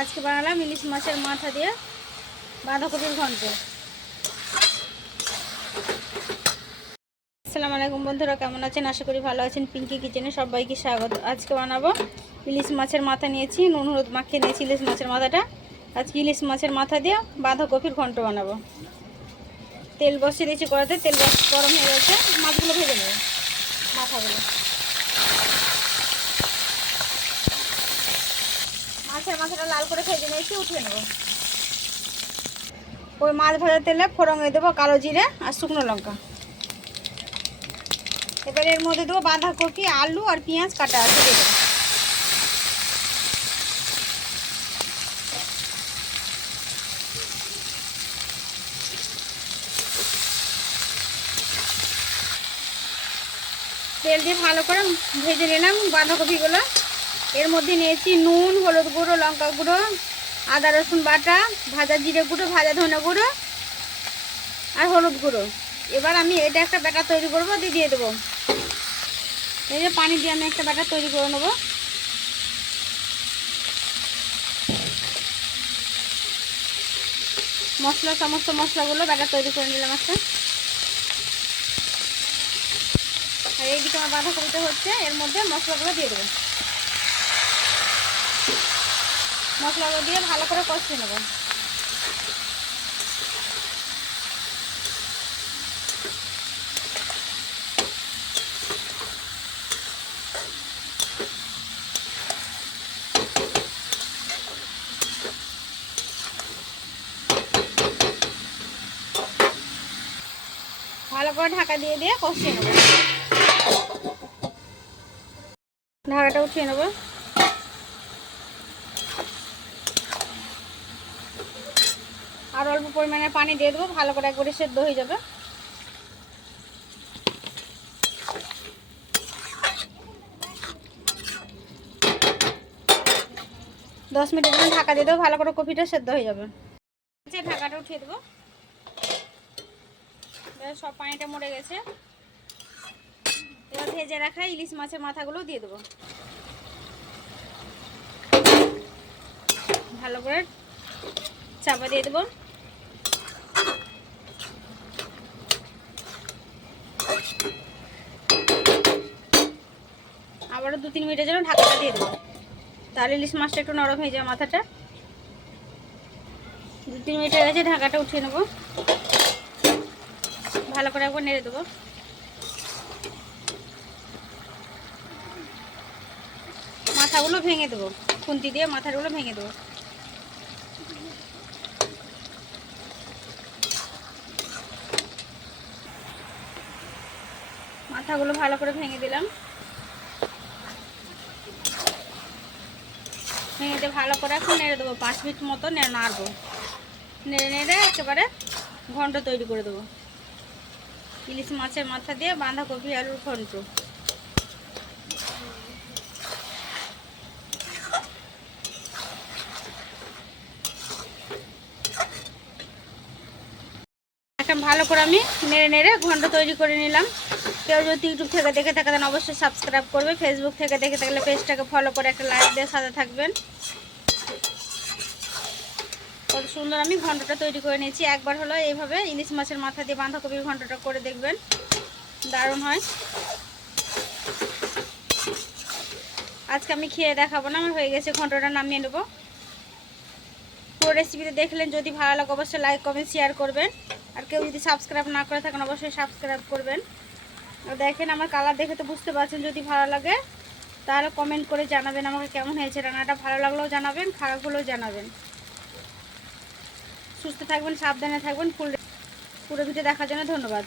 আজকে বানালাম ইলিশ মাছের মাথা দিয়ে বাঁধাকপির ঘন্ট। আসসালামু আলাইকুম বন্ধুরা, কেমন আছেন? আশা করি ভালো আছেন। পিঙ্কি কিচেনে সবাইকে স্বাগত। আজকে বানাবো ইলিশ মাছের মাথা নিয়েছি, নুন হলুদ মাখিয়ে নিয়েছি ইলিশ মাছের মাথাটা। আজকে ইলিশ মাছের মাথা দিয়ে বাঁধাকপির ঘন্ট বানাবো। তেল বসিয়ে দিয়েছি কড়াতে, তেল গরম হয়ে গেছে। মাছগুলো ভেজে নেব, মাথাগুলো। মাছের মাথাটা লাল করে ভেজে নিয়েছি, উঠিয়ে নেব। ওই মাছ ভাজার তেলে ফোড়নে দেবো কালো জিরে আর শুকনো লঙ্কা। এবার এর মধ্যে দেবো বাঁধাকপি, আলু আর পেঁয়াজ কাটা আছে, দিয়ে দেবো। তেল দিয়ে ভালো করে ভেজে নিলাম বাঁধাকপিগুলো। এর মধ্যে নিয়েছি নুন, হলুদ গুঁড়ো, লঙ্কা গুঁড়ো, আদা রসুন বাটা, ভাজা জিরে গুঁড়ো, ভাজা ধনে গুঁড়ো আর হলুদ গুঁড়ো। এবার আমি এটা একটা ব্যাটার তৈরি করবো, দিয়ে দেবো। এই যে পানি দিয়ে আমি একটা ব্যাটার তৈরি করে নেবো। সমস্ত মশলাগুলো ব্যাটার তৈরি করে নিলাম একটা। আর এইদিকে আমার বাঁধাকপিটা হচ্ছে, এর মধ্যে মশলাগুলো দিয়ে দেবো। মশলাগুলো দিয়ে ভালো করে কষিয়ে নেব। ভালো করে ঢাকা দিয়ে দিয়ে কষিয়ে নেব। ঢাকাটা উঠিয়ে নেব। আর অল্প পরিমাণে পানি দিয়ে দেবো, ভালো করে একবারে সেদ্ধ হয়ে যাবে। দশ মিনিটের জন্য ঢাকা দিয়ে দেবো, ভালো করে কপিটা সেদ্ধ হয়ে যাবে। ঢাকাটা উঠিয়ে দেবো। সব পানিটা মরে গেছে। এবার ভেজে রাখা ইলিশ মাছের মাথাগুলো দিয়ে দেবো। ভালো করে চাপা দিয়ে দেবো। আবারও 2-3 মিনিটের জন্য ঢাকাটা দিয়ে দেবো, তাহলে ইলিশ মাছটা একটু নরম হয়ে যায় মাথাটা। 2-3 মিনিট হয়ে গেছে, ঢাকাটা উঠিয়ে নেবো। ভালো করে একবার নেড়ে দেবো। মাথাগুলো ভেঙে দেবো, খুন্তি দিয়ে মাথাগুলো ভেঙে দেবো। মাথাগুলো ভালো করে ভেঙে দিলাম। ভেঙে দিয়ে ভালো করে এখন নেড়ে দেবো। 5 মিনিট মতো নাড়বো। নেড়ে নেড়ে একেবারে ঘন্ট তৈরি করে দেবো। ইলিশ মাছের মাথা দিয়ে বাঁধাকপি আলুর ঘন্ট। এখন ভালো করে আমি নেড়ে নেড়ে ঘন্ট তৈরি করে নিলাম। কেউ যদি ইউটিউব থেকে দেখে থাকেন অবশ্যই সাবস্ক্রাইব করবে। ফেসবুক থেকে দেখে থাকলে পেজটাকে ফলো করে একটা লাইক দিয়ে সাথে থাকবেন। কত সুন্দর আমি ঘন্টটা তৈরি করে নিয়েছি। একবার হলো এইভাবে ইলিশ মাছের মাথা দিয়ে বাঁধাকপির ঘন্টটা করে দেখবেন, দারুণ হয়। আজকে আমি খেয়ে দেখাবো না, আমার হয়ে গেছে। ঘন্টটা নামিয়ে নেবো। পুরো রেসিপিতে দেখলেন, যদি ভালো লাগে অবশ্যই লাইক কমেন্ট শেয়ার করবেন। আর কেউ যদি সাবস্ক্রাইব না করে থাকেন অবশ্যই সাবস্ক্রাইব করবেন। আর দেখেন আমার কালার দেখে তো বুঝতে পারছেন। যদি ভালো লাগে তাহলে কমেন্ট করে জানাবেন আমাকে কেমন হয়েছে রান্নাটা। ভালো লাগলেও জানাবেন, খারাপ হলেও জানাবেন। সুস্থ থাকবেন, সাবধানে থাকবেন। পুরো ভিডিও দেখার জন্য ধন্যবাদ।